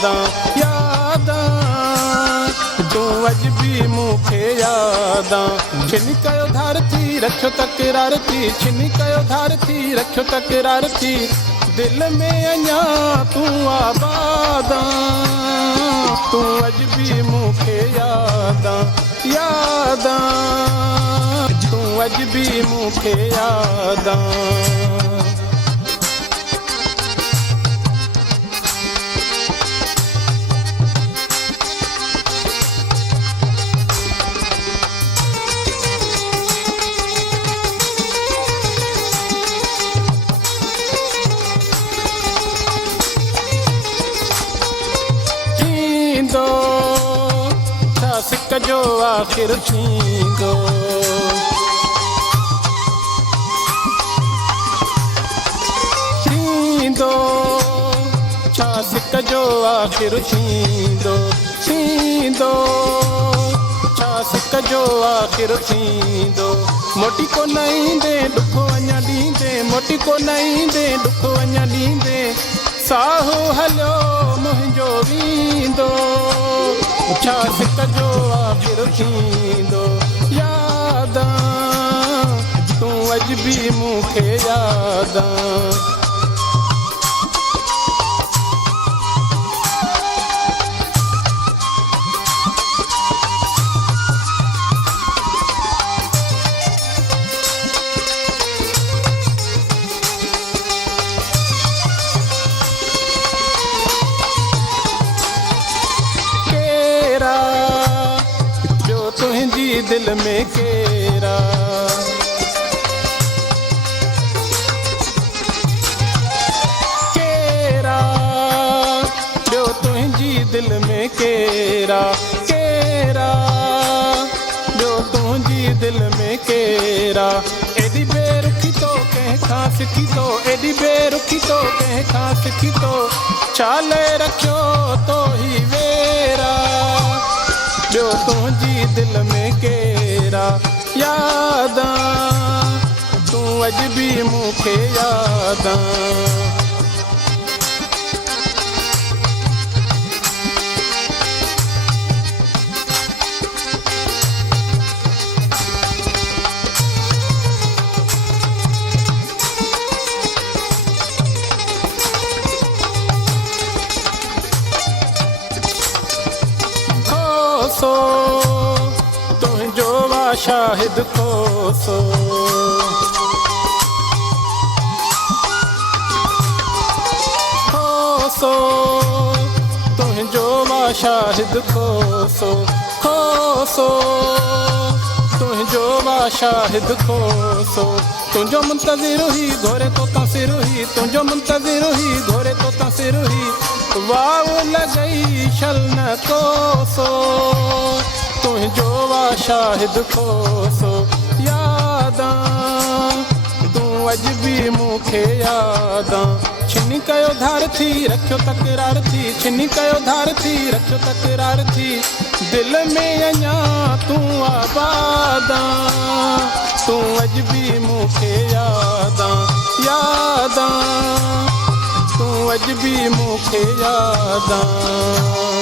यादां तूं अॼु बि मूंखे यादां छिन कयो धार थी रखियो तकरार थी छिन कयो धार थी रखियो तकरार थी दिल में अञा तूं आबादां तूं अॼु बि मूंखे यादां तूं अॼु बि मूंखे यादां सिक जो आख़िर थींदो थींदो छा सिक जो आख़िर थींदो थींदो छा सिक जो आख़िर थींदो मोटी को न ईंदे ॾुखो अञा ॾींदे मोटी को न ईंदे ॾुखो अञा ॾींदे साहु हलियो मुंहिंजो वींदो छा सिक जो आख़िर थींदो यादां तूं अॼु बि मूंखे यादां तुझी दिल में केरा केरा जो तुझी दिल में केरा केरा जो तुझी दिल में केरा एडी बेरुखी तो कंहिं खां सिखी तो एडी बेरुखी तो कंहिं खां सिखी तो चाले रखियो तो ही वेरा जो तुझी दिल में केरा यादां तूं अॼु बि मूंखे यादां तुझो वा शाहिद खोसो खोसो तुझो वा शाहिद खोसो खोसो तुझो वा शाहिद खोसो तुझो मुंतज़िर ही घोरे तो तसिर ही तुझो मुंतज़िर ही घोरे तो तसिर ही वाव लॻई शल न कोसो तुझो वा शाहिद खोसो यादां तूं अॼु बि मूंखे यादां छिन कयो धार थी रखियो तकरार थी छिन कयो धार थी रखियो तकरार थी दिल में अञा तूं आबादां तूं अॼु बि मूंखे यादां तूं अॼु बि मूंखे यादां